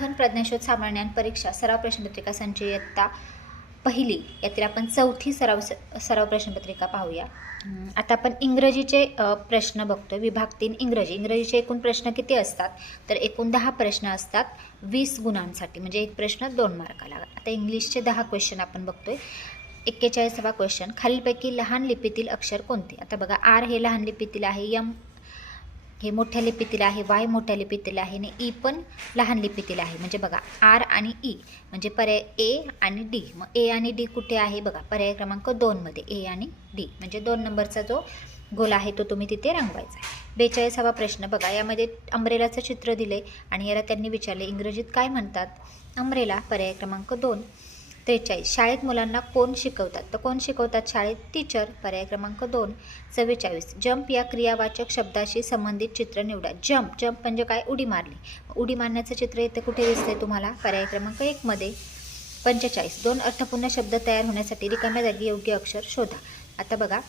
आठवण प्रज्ञाशोध सामान्य परीक्षा सराव प्रश्नपत्रिका संच इयत्ता पहिली यातील आपण चौथी सराव सराव प्रश्नपत्रिका पाहूया. आता आपण इंग्रजीचे प्रश्न बघतोय. विभाग तीन इंग्रजी. इंग्रजीचे एकूण प्रश्न किती असतात? तर एकूण दहा प्रश्न असतात वीस गुणांसाठी. म्हणजे एक प्रश्न दोन मार्काला आता इंग्लिशचे दहा क्वेश्चन आपण बघतोय. एक्केचाळीसावा क्वेश्चन खालीलपैकी लहान लिपीतील अक्षर कोणते? आता बघा आर हे लहान लिपीतील आहे यम हे मोठ्या लिपीतील आहे वाय मोठ्या लिपीतील आहे आणि ई पण लहान लिपीतील आहे. म्हणजे बघा आर आणि ई म्हणजे पर्याय ए आणि डी. मग ए आणि डी कुठे आहे? बघा पर्याय क्रमांक दोनमध्ये ए आणि डी. म्हणजे दोन नंबरचा जो गोल आहे तो तुम्ही तिथे रंगवायचा आहे. बेचाळीसावा प्रश्न बघा यामध्ये अम्ब्रेलाचं चित्र दिले आणि याला त्यांनी विचारले इंग्रजीत काय म्हणतात? अम्ब्रेला पर्याय क्रमांक दोन. त्रेचाळीस शाळेत मुलांना कोण शिकवतात? तर कोण शिकवतात शाळेत? टीचर पर्याय क्रमांक दोन चव्वेचाळीस जंप या क्रियावाचक शब्दाशी संबंधित चित्र निवडा. जंप जंप म्हणजे काय? उडी मारली. उडी मारण्याचं चित्र इथे कुठे दिसतंय तुम्हाला? पर्याय क्रमांक एकमध्ये पंचेचाळीस. दोन अर्थपूर्ण शब्द तयार होण्यासाठी रिकाम्या जागी योग्य अक्षर शोधा. आता बघा.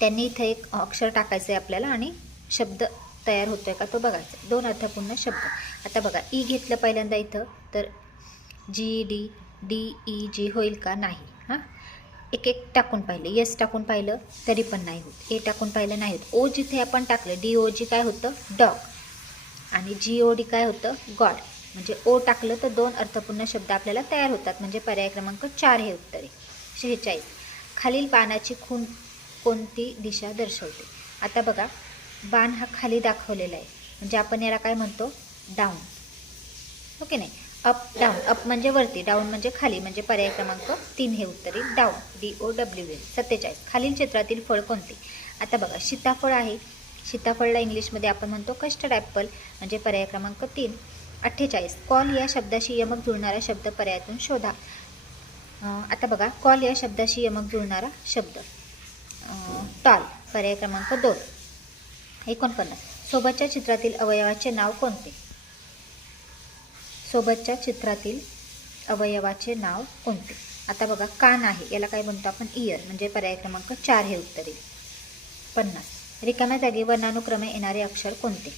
त्यांनी इथं एक अक्षर टाकायचं आहे आपल्याला आणि शब्द तयार होतोय का तो बघायचा आहे. दोन अर्थपूर्ण शब्द. आता बघा. ई घेतलं पहिल्यांदा इथं. तर G D D E G होईल का? नाही. हां? एक एक टाकून पाहिलं. येस टाकून पाहिलं तरी पण नाही होत. ए टाकून पाहिलं नाही होत. ओ जिथे आपण टाकलं डी ओ जी काय होतं? डॉग आणि जी ओ डी काय होतं? गॉड म्हणजे ओ टाकलं तर दोन अर्थपूर्ण शब्द आपल्याला तयार होतात. म्हणजे पर्याय क्रमांक चार हे उत्तर. आहे शेहेचाळीस. खालील बाणाची खून कोणती दिशा दर्शवते? आता बघा. बाण हा खाली दाखवलेला आहे. म्हणजे आपण याला काय म्हणतो? डाऊन ओके हो नाही? अप डाऊन अप म्हणजे वरती डाऊन म्हणजे खाली. म्हणजे पर्याय क्रमांक तीन हे उत्तर येईल down D O W L सत्तेचाळीस. खालील चित्रातील फळ कोणते? आता बघा सीताफळ आहे. सीताफळला इंग्लिशमध्ये आपण म्हणतो कस्टर्ड ॲपल म्हणजे पर्याय क्रमांक तीन. अठ्ठेचाळीस. कॉल या शब्दाशी यमक जुळणारा शब्द पर्यायातून शोधा. आता बघा कॉल या शब्दाशी यमक जुळणारा शब्द. टॉल पर्याय क्रमांक दोन. एकोणपन्नास. सोबतच्या चित्रातील अवयवाचे नाव कोणते? सोबतच्या चित्रातील अवयवाचे नाव कोणते? आता बघा कान आहे याला काय म्हणतो आपण? इयर म्हणजे पर्याय क्रमांक चार हे उत्तर येईल पन्नास. रिकाम्या जागी वर्णानुक्रमे येणारे अक्षर कोणते?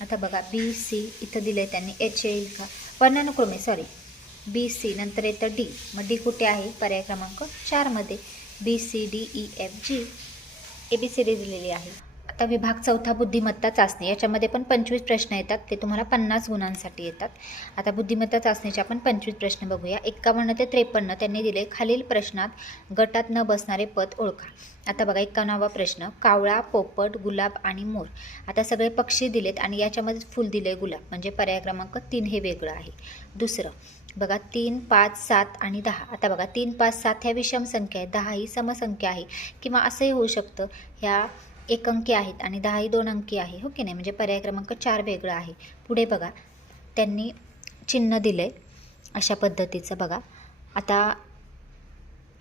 आता बघा बी सी इथं दिलं आहे त्यांनी. एच येईल का? वर्णानुक्रमे सॉरी बी सी नंतर येतं डी मग डी कुठे आहे? पर्याय क्रमांक चारमध्ये. B C D E F G A B C D दिलेली आहे. आता विभाग चौथा बुद्धिमत्ता चाचणी याच्यामध्ये पण पंचवीस प्रश्न येतात ते तुम्हाला पन्नास गुणांसाठी येतात. आता बुद्धिमत्ता चाचणीचे आपण पंचवीस प्रश्न बघूया. एक्कावन्न ते त्रेपन्न त्यांनी दिले खालील प्रश्नात गटात न बसणारे पद ओळखा. आता बघा एक्कावन्नावा प्रश्न कावळा पोपट गुलाब आणि मोर. आता सगळे पक्षी दिलेत आणि याच्यामध्ये फुल दिले गुलाब म्हणजे पर्याय क्रमांक तीन हे वेगळं आहे. दुसरं बघा तीन पाच सात आणि दहा. आता बघा तीन पाच सात ह्या विषम संख्या आहे. दहा ही समसंख्या आहे. किंवा असंही होऊ शकतं ह्या एक अंकी आहेत आणि दहाही दोन अंकी आहे हो की नाही? म्हणजे पर्याय क्रमांक चार वेगळं आहे. पुढे बघा त्यांनी चिन्ह दिलं आहे अशा पद्धतीचं बघा. आता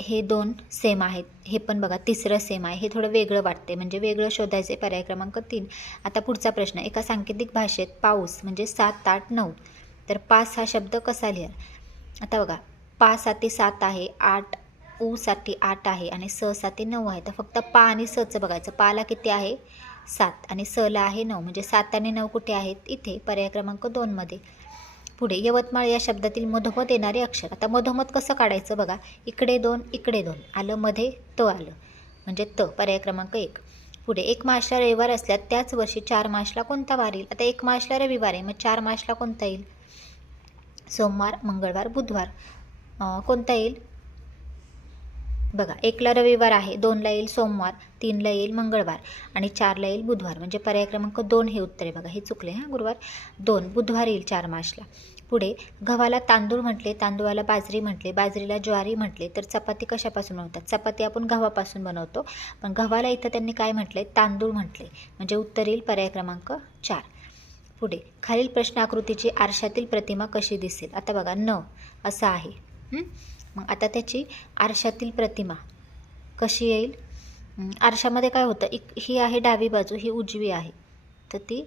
हे दोन सेम आहेत हे पण बघा तिसरं सेम आहे. हे थोडं वेगळं वाटते म्हणजे वेगळं शोधायचे पर्याय क्रमांक तीन. आता पुढचा प्रश्न एका सांकेतिक भाषेत पाऊस म्हणजे सात आठ नऊ. तर पाच हा शब्द कसा लिहा आता बघा पासाठी सात आहे आठ ऊ साठी आठ आहे आणि स साठी नऊ आहे. तर फक्त पा आणि सचं बघायचं. पाला किती आहे? सात. आणि सला आहे नऊ. म्हणजे सात आणि नऊ कुठे आहेत? इथे. पर्याय क्रमांक दोनमध्ये पुढे. यवतमाळ या शब्दातील मधोमध येणारे अक्षर. आता मधोमध कसं काढायचं बघा. इकडे दोन इकडे दोन. आलं मध्ये त आलं. म्हणजे त. पर्याय क्रमांक एक. पुढे. एक मार्चला रविवार असल्यात त्याच वर्षी चार मार्चला कोणता वार येईल? आता एक मार्चला रविवार आहे मग चार मार्चला कोणता येईल? सोमवार मंगळवार बुधवार. कोणता येईल? बघा एकला रविवार आहे दोनला येईल सोमवार तीनला येईल मंगळवार आणि चारला येईल बुधवार. म्हणजे पर्याय क्रमांक दोन हे उत्तर आहे बघा. हे चुकले हां गुरुवार? दोन बुधवार येईल चार मार्चला. पुढे गव्हाला तांदूळ म्हटले तांदूळाला बाजरी म्हटले बाजरीला ज्वारी म्हटले तर चपाती कशापासून बनवतात? चपाती आपण गव्हापासून बनवतो. पण गव्हाला इथं त्यांनी काय म्हटले? तांदूळ म्हटले. म्हणजे उत्तर येईल पर्याय क्रमांक चार. पुढे खालील प्रश्न आकृतीची आरशातील प्रतिमा कशी दिसेल? आता बघा न असं आहे. मग आता त्याची आरशातील प्रतिमा कशी येईल? आरशामध्ये काय होतं? एक ही आहे डावी बाजू ही उजवी आहे. तर ती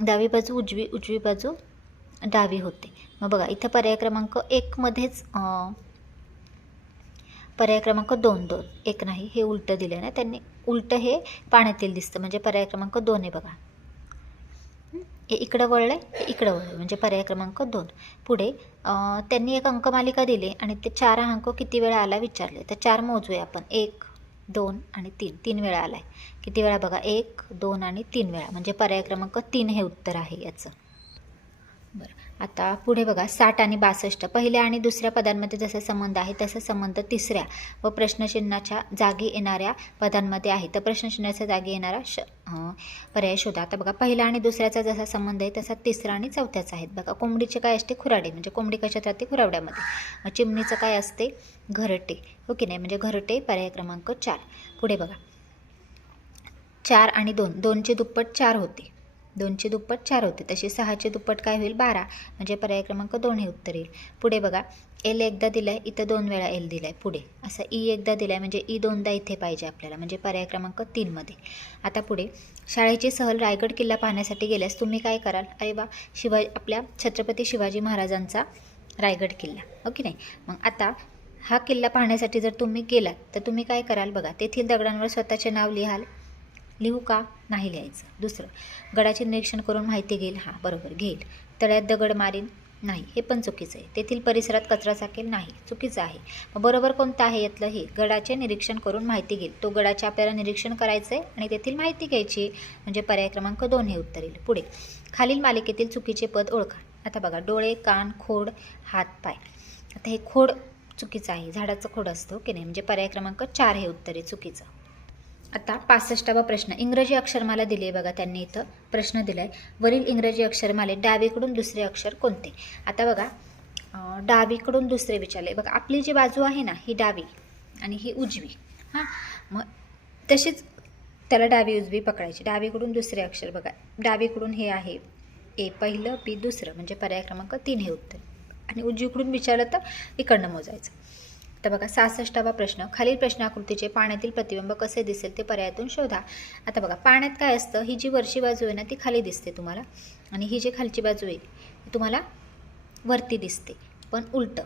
डावी बाजू उजवी उजवी बाजू डावी होते. मग बघा इथं पर्याय क्रमांक एकमध्येच पर्याय क्रमांक दोन दोन. एक नाही हे उलटं दिलं ना त्यांनी उलटं हे पाण्यातील दिसतं. म्हणजे पर्याय क्रमांक दोन आहे बघा. हे इकडं वळलं आहे इकडं वळलं म्हणजे पर्याय क्रमांक दोन. पुढे त्यांनी एक अंकमालिका दिली आणि ते चार अंक किती वेळा आला विचारले. तर चार मोजूया आपण. एक दोन आणि तीन. तीन वेळा आला आहे किती वेळा बघा? एक दोन आणि तीन वेळा. म्हणजे पर्याय क्रमांक तीन हे उत्तर आहे याचं. बरं. आता पुढे बघा साठ आणि बासष्ट. पहिल्या आणि दुसऱ्या पदांमध्ये जसा संबंध आहे तसा संबंध तिसऱ्या व प्रश्नचिन्हाच्या जागी येणाऱ्या पदांमध्ये आहे. तर प्रश्नचिन्हाच्या जागी येणारा श पर्याय शोधा. आता बघा पहिला आणि दुसऱ्याचा जसा संबंध आहे तसा तिसरा आणि चौथ्याचा आहेत. बघा कोंबडीचे काय असते? खुराडे. म्हणजे कोंबडी कशात राहते? खुरावड्यामध्ये. मग चिमणीचं काय असते? घरटे. हो की नाही? म्हणजे घरटे पर्याय क्रमांक चार. पुढे बघा. चार आणि दोन. दोनचे दुप्पट चार होते. दोनचे दुप्पट चार होते. तसे सहाचे दुप्पट काय होईल? बारा. म्हणजे पर्याय क्रमांक दोन हे उत्तर येईल. पुढे बघा. एल एकदा दिलाय आहे इथं दोन वेळा एल दिला आहे पुढे. असं ई e एकदा दिला आहे म्हणजे ई दोनदा इथे पाहिजे आपल्याला. म्हणजे पर्याय क्रमांक तीनमध्ये आता पुढे. शाळेची सहल रायगड किल्ला पाहण्यासाठी गेल्यास तुम्ही काय कराल? अरे वा! शिवाजी आपल्या छत्रपती शिवाजी महाराजांचा रायगड किल्ला. ओके की नाही? मग आता हा किल्ला पाहण्यासाठी जर तुम्ही गेलात तर तुम्ही काय कराल बघा? तेथील दगडांवर स्वतःचे नाव लिहाल. लिहू का? नाही लिहायचं. दुसरं गडाचे निरीक्षण करून माहिती घेईल. हां बरोबर घेईल. तळ्यात दगड मारीन? नाही हे पण चुकीचं आहे. तेथील परिसरात कचरा साकेल नाही चुकीचं आहे. मग बरोबर कोणतं आहे यातलं हे? गडाचे निरीक्षण करून माहिती घेईल. तो गडाचे आपल्याला निरीक्षण करायचं आहे आणि तेथील माहिती घ्यायची. म्हणजे पर्याय क्रमांक दोन हे उत्तर येईल पुढे खालील मालिकेतील चुकीचे पद ओळखा. आता बघा डोळे कान खोड हात पाय. आता हे खोड चुकीचं आहे. झाडाचं खोड असतं हो की नाही? म्हणजे पर्याय क्रमांक चार हे उत्तर आहे चुकीचं. आता पासष्टावा प्रश्न. इंग्रजी अक्षरमाला दिली आहे बघा त्यांनी इथं. प्रश्न दिला आहे वरील इंग्रजी अक्षरमाले डावीकडून दुसरे अक्षर कोणते? आता बघा डावीकडून दुसरे विचारले. बघा आपली जी बाजू आहे ना ही डावी आणि ही उजवी. हां? मग तशीच त्याला डावी उजवी पकडायची. डावीकडून दुसरे अक्षर बघा. डावीकडून हे आहे. ए पहिलं बी दुसरं. म्हणजे पर्याय क्रमांक तीन हे उत्तर. आणि उजवीकडून विचारलं तर इकडनं मोजायचं. तर बघा सहासष्टावा प्रश्न. खालील प्रश्नाकृतीचे पाण्यातील प्रतिबिंब कसे दिसेल ते पर्यायातून शोधा. आता बघा पाण्यात काय असतं? ही जी वरची बाजू आहे ना ती खाली दिसते तुम्हाला. आणि ही जी खालची बाजू आहे ती तुम्हाला वरती दिसते. पण उलटं.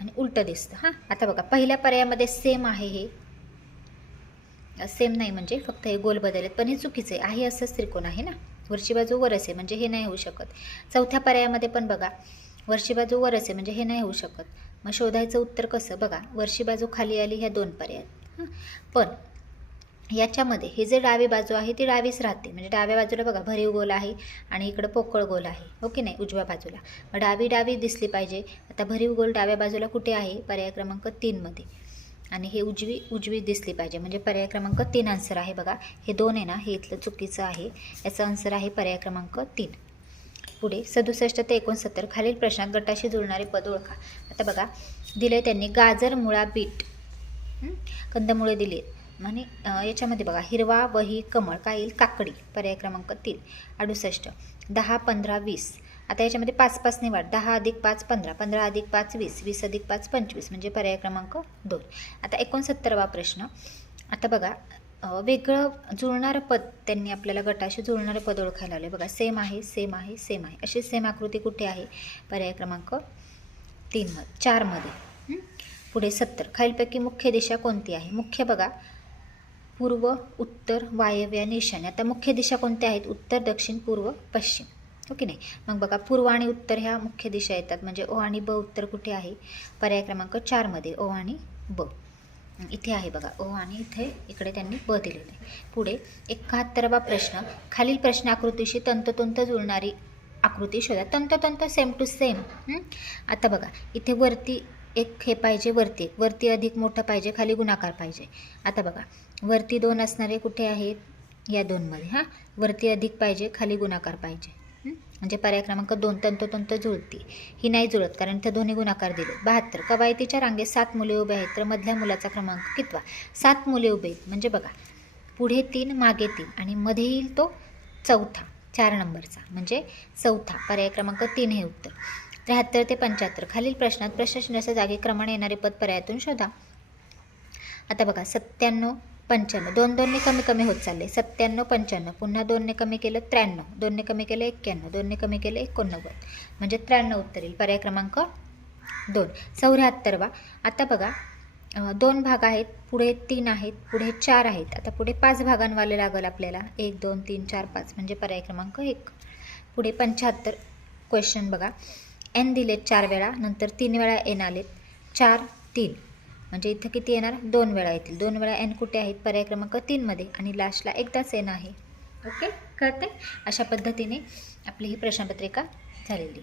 आणि उलटं दिसतं हां. आता बघा पहिल्या पर्यायामध्ये सेम आहे हे. सेम नाही म्हणजे फक्त हे गोल बदलत पण हे चुकीचं आहे. आहे असंच त्रिकोण आहे ना. वरची बाजू वरच आहे म्हणजे हे नाही होऊ शकत. चौथ्या पर्यायामध्ये पण बघा वरची बाजू वरच आहे म्हणजे हे नाही होऊ शकत. मग शोधायचं उत्तर कसं? बघा वरची बाजू खाली आली ह्या दोन पर्यायात हां? पण याच्यामध्ये हे जे डावी बाजू आहे ती डावीच राहते. म्हणजे डाव्या बाजूला बघा भरीव गोल आहे आणि इकडं पोकळ गोल आहे. हो की नाही? उजव्या बाजूला. मग डावी डावी दिसली पाहिजे. आता भरीव गोल डाव्या बाजूला कुठे आहे? पर्याय क्रमांक तीनमध्ये आणि हे उजवी उजवी दिसली पाहिजे. म्हणजे पर्याय क्रमांक तीन आन्सर आहे बघा. हे दोन आहे ना? हे इथलं चुकीचं आहे. याचं आन्सर आहे पर्याय क्रमांक तीन. पुढे सदुसष्ट ते एकोणसत्तर खालील प्रश्नात गटाशी जुळणारे पद ओळखा. आता बघा दिले त्यांनी गाजर मुळा बीट. कंदमुळे दिली. म्हणे याच्यामध्ये बघा हिरवा वही कमळ काय येईल काकडी पर्याय क्रमांक तीन अडुसष्ट दहा पंधरा वीस. आता याच्यामध्ये पाच पाचने वाढ दहा अधिक पाच पंधरा पंधरा अधिक पाच वीस वीस अधिक पाच पंचवीस म्हणजे पर्याय क्रमांक दोन. आता एकोणसत्तरवा प्रश्न. आता बघा वेगळं जुळणारं पद त्यांनी आपल्याला गटाशी जुळणारं पद ओळखायला लावले बघा सेम आहे सेम आहे सेम आहे. अशी सेम आकृती कुठे आहे? पर्याय क्रमांक तीनमध्ये चारमध्ये पुढे सत्तर. खालीलपैकी मुख्य दिशा कोणती आहे? मुख्य बघा. पूर्व उत्तर वायव्य आणि ईशान्य आता मुख्य दिशा कोणत्या आहेत? उत्तर दक्षिण पूर्व पश्चिम. हो की नाही? मग बघा पूर्व आणि उत्तर ह्या मुख्य दिशा येतात. म्हणजे ओ आणि ब उत्तर कुठे आहे? पर्याय क्रमांक चारमध्ये ओ आणि ब. इथे आहे बघा. ओ आणि इथे इकडे त्यांनी ब दिलेलं आहे. पुढे एकाहत्तरावा प्रश्न. खालील प्रश्न आकृतीशी तंतोतंत जुळणारी आकृती शोधा. तंतोतंत सेम टू सेम आता बघा. इथे वरती एक हे पाहिजे वरती एक. वरती अधिक मोठं पाहिजे खाली गुणाकार पाहिजे. आता बघा. वरती दोन असणारे कुठे आहेत? या दोनमध्ये. हां? वरती अधिक पाहिजे खाली गुणाकार पाहिजे. म्हणजे पर्याय क्रमांक दोन तंतोतंत जुळती. ही नाही जुळत कारण इथं दोन्ही गुणाकार दिले. बहात्तर. कवायतीच्या रांगेत सात मुले उभे आहेत तर मधल्या मुलाचा क्रमांक कितवा? सात मुले उभे आहेत. म्हणजे बघा पुढे तीन मागे तीन आणि मध्ये येईल तो चौथा चार नंबरचा. म्हणजे चौथा. पर्याय क्रमांक तीन हे उत्तर. त्र्याहत्तर ते पंच्याहत्तर. खालील प्रश्नात प्रश्नचिन्हाच्या जागी क्रमाने येणारे पद पर्यायातून शोधा. आता बघा सत्त्याण्णव पंच्याण्णव. दोन दोनने कमी कमी होत चालले. सत्त्याण्णव पंच्याण्णव. पुन्हा दोनने कमी केलं त्र्याण्णव. दोनने कमी केलं एक्क्याण्णव. दोनने कमी केलं एकोणनव्वद. म्हणजे त्र्याण्णव उत्तर येईल. पर्याय क्रमांक दोन. चौऱ्याहत्तरवा आता बघा दोन भाग आहेत. पुढे तीन आहेत. पुढे चार आहेत. आता पुढे पाच भागांवाले लागेल आपल्याला. एक दोन तीन चार पाच. म्हणजे पर्याय क्रमांक एक. पुढे पंच्याहत्तर क्वेश्चन बघा. एन दिलेत चार वेळा. नंतर तीन वेळा एन आलेत. चार तीन. म्हणजे इथं किती येणार? दोन वेळा येतील. दोन वेळा एन कुठे आहेत? पर्याय क्रमांक तीनमध्ये आणि लास्टला एकदाच एन आहे. ओके कळते अशा पद्धतीने आपली ही प्रश्नपत्रिका झालेली.